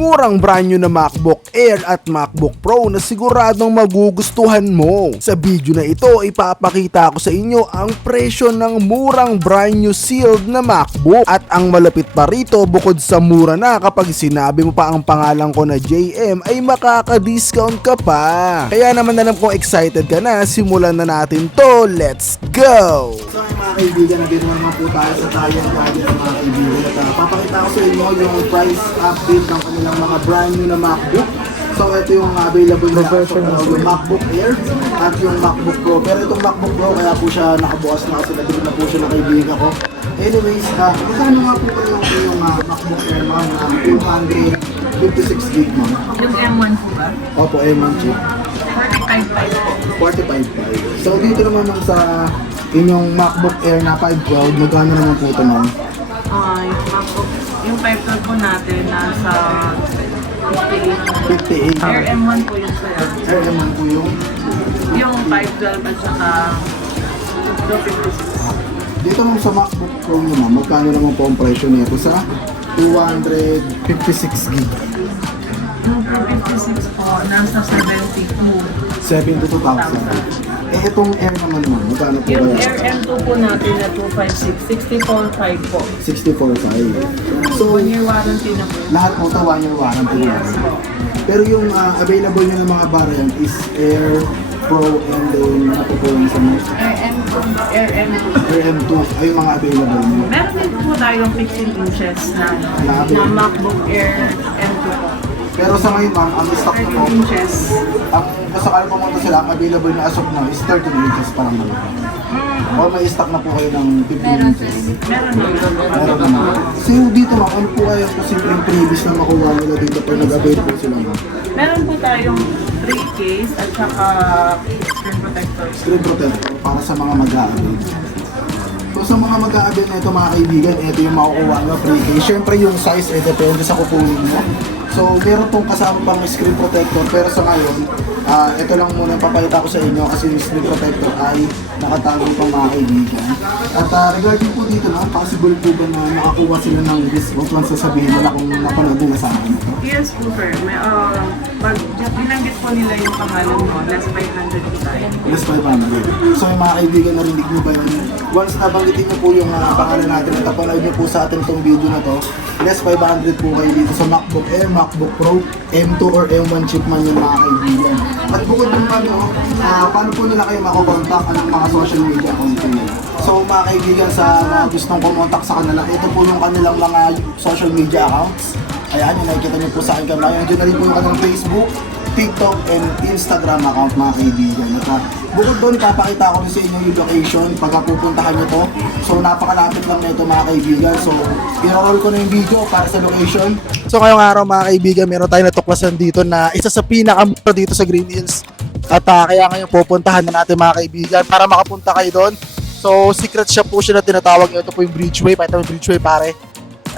murang brand new na MacBook Air at MacBook Pro na siguradong magugustuhan mo. Sa video na ito, ipapakita ko sa inyo ang presyo ng murang brand new sealed na MacBook. At ang malapit pa rito, bukod sa mura na, kapag sinabi mo pa ang pangalan ko na JM ay makaka-discount ka pa. Kaya naman alam kung excited ka na, simulan na natin to. Let's go! So mga kaibigan, nandito naman po tayo sa Tayan Gadget mga kaibigan. At papakita ko sa inyo yung price update ng kanilang mga brand new na MacBook. So ito yung available na version ng yung MacBook Air at yung MacBook Pro. Pero itong MacBook Pro kaya po siya nakabukas na kasi nabili na po siya ng kaibigan ko. Anyways, magkano nga po kayo yung MacBook Air ma'am na 256 gig ma'am? Yung M1 po ba? Opo, M1 chip. 45.5 po. 45.5. So dito naman ma'am sa inyong MacBook Air na 512, magkano naman po ito ma'am? Yung MacBook, yung 512 po natin nasa 58. 58. Air M1 po yung sa'yo. Air M1 po yung? Yung 512 at saka 256. Dito naman sa MacBook Pro nyo ma'am, magkano naman po ang presyo nito sa 256 gig? Yung 256 po, nasa 70 po. 72,000. Eh itong Air naman ma'am, magkano po Yung kaya? Air M2 po natin na 256, 64.5 po. 64,500. So 1 year warranty na po. lahat po ito 1 year warranty. Yes po. Pero yung available nyo ng mga variant is Air Pro and then ano po yung sa mga Air M2, Air M2. Air M2 ay yung mga available nyo. Meron din po tayong 15 inches na MacBook Air M2 po. Pero sa ngayon ma'am, ang stock na po, 13 inches. ang kasakal pumunta sila, ang available na as of now is 13 inches para naman. O may stock na po kayo ng 15 inches. Meron naman. Meron naman. So dito ma'am, ano po kayo posibleng previous na makuha nila dito pag nag-avail po sila ma'am? Meron po tayong 3 case at saka screen protector. Screen protector para sa mga mag-a-avail. So sa mga mag-a-avail na ito mga kaibigan, ito yung makukuha nyo free case. Siyempre yung size, depende sa kukunin nyo. So meron pong kasama pang screen protector, pero sa ngayon, ito lang muna yung papakita ko sa inyo kasi yung screen protector ay nakatago pang mga kaibigan. At regarding po dito, possible po ba na makakuha sila ng discount once sasabihin nila kung napanood nila sa akin ito? Yes po sir. May, pag binanggit po nila yung pangalan mo, less 500 po tayo. Yes, 500. So yung mga kaibigan, narinig nyo ba yun? Once nabanggitin nyo po yung pangalan natin at napanood nyo po sa atin itong video na to, less 500 po kayo dito sa MacBook Air, MacBook Pro, M2 or M1 chip man yung mga kaibigan. At bukod yung paano po nila kayo makokontak anong mga social media account nila. So mga kaibigan, sa mga gustong kumontak sa kanila, ito po yung kanilang mga social media accounts. Ayan, yung nakikita nyo po sa akin kamay. Nandiyan na rin po yung kanilang Facebook, TikTok, and Instagram account mga kaibigan. At bukod doon, papakita ko rin sa inyo yung location pagka pupuntahan nyo to. So napakalapit lang nito mga kaibigan. So i-roll ko na yung video para sa location. So ngayong araw mga kaibigan, meron tayong natuklasan dito na isa sa pinakamura dito sa Green Hills. At kaya ngayon pupuntahan na natin mga kaibigan para makapunta kayo doon. So secret shop po siya na tinatawag. Ito po yung Bridgeway. Pakita mo yung Bridgeway pare.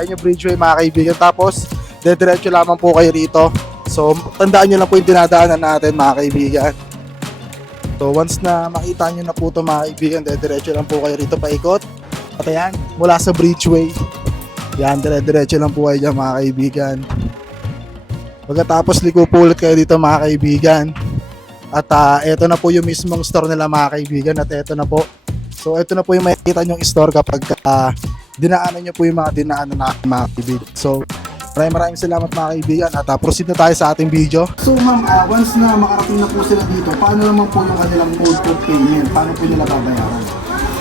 Ayun yung Bridgeway mga kaibigan. Tapos dediretso lamang po kayo rito. So tandaan nyo lang po yung dinadaanan natin mga kaibigan. So once na makita nyo na po ito mga kaibigan, dediretso lang po kayo rito paikot. At ayan, mula sa Bridgeway. Yan, dire-diretso lang po kayo dyan mga kaibigan. Pagkatapos liko po ulit kayo dito mga kaibigan. At eto na po yung mismong store nila mga kaibigan. At eto na po. So eto na po yung makikita nyong store kapag dinaanan nyo po yung mga dinaanan na mga kaibigan. So maraming salamat mga kaibigan. At proceed na tayo sa ating video. So ma'am, once na makarating na po sila dito, paano naman po yung kanilang mode of payment? Paano po nila babayaran?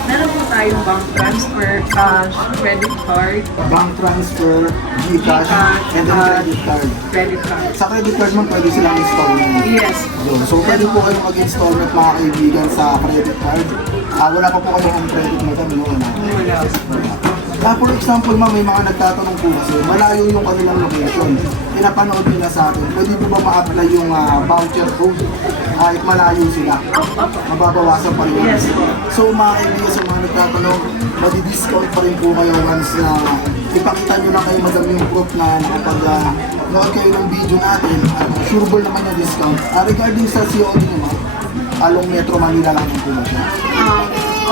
Meron po tayong bank transfer, cash, credit card, Bank transfer, GCash, and then credit card. credit card. Sa credit card man, pwede silang installment. Yes. Yun. So, pwede po kayong mag-installment mga kaibigan sa credit card. Wala pa po kayong home credit na kami. Wala. For example, ma'am, may mga nagtatanong po kasi malayo yung kanilang location. Pinapanood nila sa atin. Pwede po ba ma-apply yung voucher code? Kahit malayo sila. Mababawasan pa rin. Yes po. So, mga kaibigan, sa mga nagtatanong, madi-discount pa rin po kayo once na ipakita nyo lang kayo madami yung proof na nakapag-nood kayo ng video natin at sureball naman yung discount. Regarding sa COD naman, along Metro Manila lang po na siya.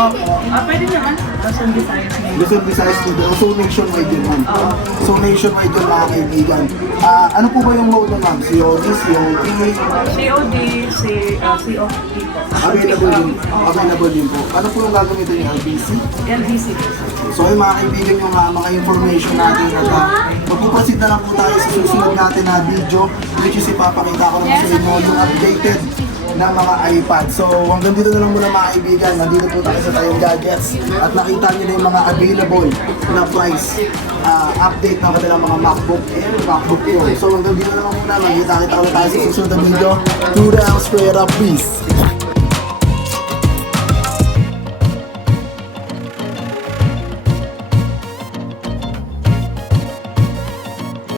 Opo. Pwede naman. Luzon, Visayas. Luzon, Visayas, Mindanao. So nationwide yun, ma'am. Oo. So nationwide yun, mga kaibigan. Ano po ba yung mode nun, ma'am? COD, COT? COD, COT. Available din po. Ano po yung gagamitin niyo? LBC? LBC. So ayun, mga kaibigan, yung mga information natin at magpuproceed na lang po tayo sa susunod natin na video, which is ipapakita ko naman sa inyo yung updated na mga iPad. So hanggang dito na lang muna, mga kaibigan. Nandito po tayo sa Tayong Gadgets at nakita niyo na yung mga available na price update ng kanilang mga MacBook Air, MacBook Pro. So hanggang dito na lang muna. Magkita-kita ulit tayo sa susunod na video. 2 rounds straight up, peace!